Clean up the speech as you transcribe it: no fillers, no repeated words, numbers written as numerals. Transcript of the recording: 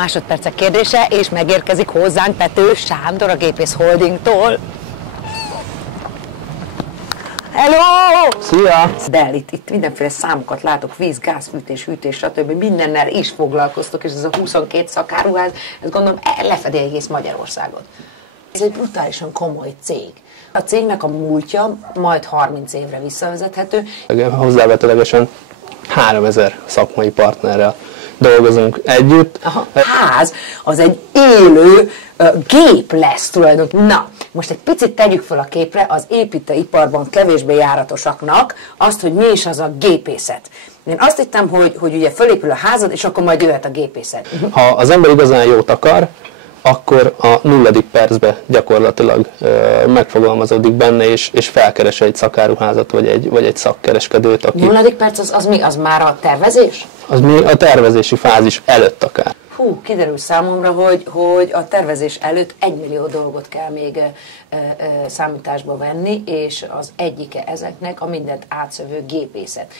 Másodpercek kérdése, és megérkezik hozzánk Pető Sándor a Gépész Holdingtól. Hello! Szia! De itt mindenféle számokat látok, víz, gáz, fűtés, hűtés, stb. Mindennel is foglalkoztok, és ez a 22 szakáruház, ezt gondolom lefedi egész Magyarországot. Ez egy brutálisan komoly cég. A cégnek a múltja majd 30 évre visszavezethető. Hozzávetőlegesen 3000 szakmai partnerrel dolgozunk együtt. A ház az egy élő gép lesz tulajdonképpen. Na, most egy picit tegyük fel a képre az építőiparban kevésbé járatosaknak azt, hogy mi is az a gépészet. Én azt hittem, hogy ugye fölépül a házad, és akkor majd jöhet a gépészet. Ha az ember igazán jót akar, akkor a 0. percben gyakorlatilag megfogalmazódik benne, és felkeres egy szakáruházat, vagy egy szakkereskedőt. Aki 0. perc az mi? Az már a tervezés? Az mi a tervezési fázis előtt akár. Hú, kiderül számomra, hogy a tervezés előtt 1 millió dolgot kell még számításba venni, és az egyike ezeknek a mindent átszövő gépészet.